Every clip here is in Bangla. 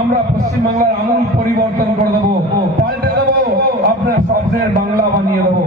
আমরা পশ্চিমবাংলার আমূল পরিবর্তন করে দেবো, পাল্টে দেবো, আপনার স্বপ্নের বাংলা বানিয়ে দেবো।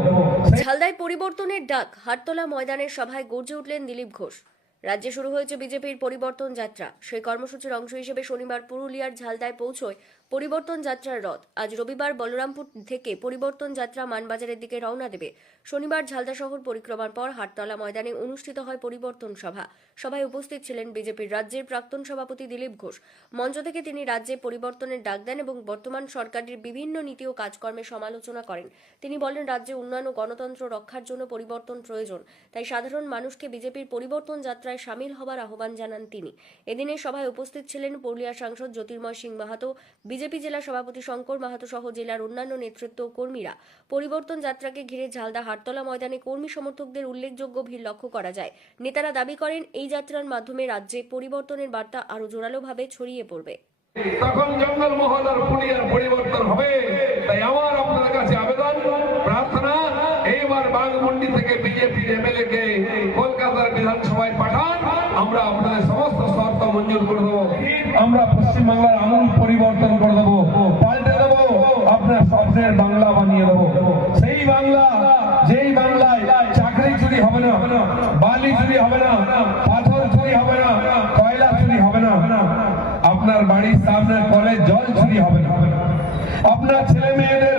ঝালদায় পরিবর্তনের ডাক, হাটতলা ময়দানের সভায় গর্জে উঠলেন দিলীপ ঘোষ। রাজ্যে শুরু হয়েছে বিজেপির পরিবর্তন যাত্রা। সেই কর্মসূচির অংশ হিসেবে শনিবার পুরুলিয়ার ঝালদায় পৌঁছয় পরিবর্তন যাত্রার রথ। আজ রবিবার বলরামপুর থেকে পরিবর্তন যাত্রা মানবাজারের দিকে রওনা দেবে। শনিবার ঝালদা শহর পরিক্রমার পর হাটতলা ময়দানে অনুষ্ঠিত হয় পরিবর্তন সভা। সভায় উপস্থিত ছিলেন বিজেপির রাজ্যের প্রাক্তন সভাপতি দিলীপ ঘোষ। মঞ্চ থেকে তিনি রাজ্যে পরিবর্তনের ডাক দেন এবং বর্তমান সরকারের বিভিন্ন নীতি ও কাজকর্মের সমালোচনা করেন। তিনি বলেন, রাজ্যে উন্নয়ন ও গণতন্ত্র রক্ষার জন্য পরিবর্তন প্রয়োজন, তাই সাধারণ মানুষকে বিজেপির পরিবর্তন যাত্রায় সামিল হবার আহ্বান জানান তিনি। এদিনের সভায় উপস্থিত ছিলেন পুরুলিয়া সাংসদ জ্যোতির্ময় সিং মাহাতো, বিজেপি জেলা সভাপতি শঙ্কর মাহাতো সহ জেলার অন্যান্য নেতৃত্ব ও কর্মীরা। পরিবর্তন যাত্রাকে ঘিরে ঝালদা হাটতলা ময়দানে কর্মী সমর্থকদের উল্লেখযোগ্য ভিড় লক্ষ্য করা যায়। নেতারা দাবি করেন, এই যাত্রার মাধ্যমে রাজ্যে পরিবর্তনের বার্তা আরো জোরালোভাবে ছড়িয়ে পড়বে। তখন জঙ্গলমহল আর পুলিয়ার পরিবর্তন হবে। তাই আমার আপনাদের কাছে আবেদন, প্রার্থনা, এইবার বাগমুন্ডি থেকে বিজেপির এমএলএ কে কলকাতার বিধানসভায় পাঠান, আমরা আপনাদের সমস্ত শর্ত মঞ্জুর করে দেবো। আমরা পশ্চিমবাংলার আমূল পরিবর্তন করে দেবো, পাল্টে দেবো, আপনার স্বপ্নের বাংলা বানিয়ে দেবো। সেই বাংলা, যেই বাংলায় চাকরি চুরি হবে না, বালি চুরি হবে না, পাথর চুরি হবে না, কয়লা চুরি হবে না, আপনার বাড়ির সামনে কলে জল চুরি হবে না, আপনার ছেলে মেয়েদের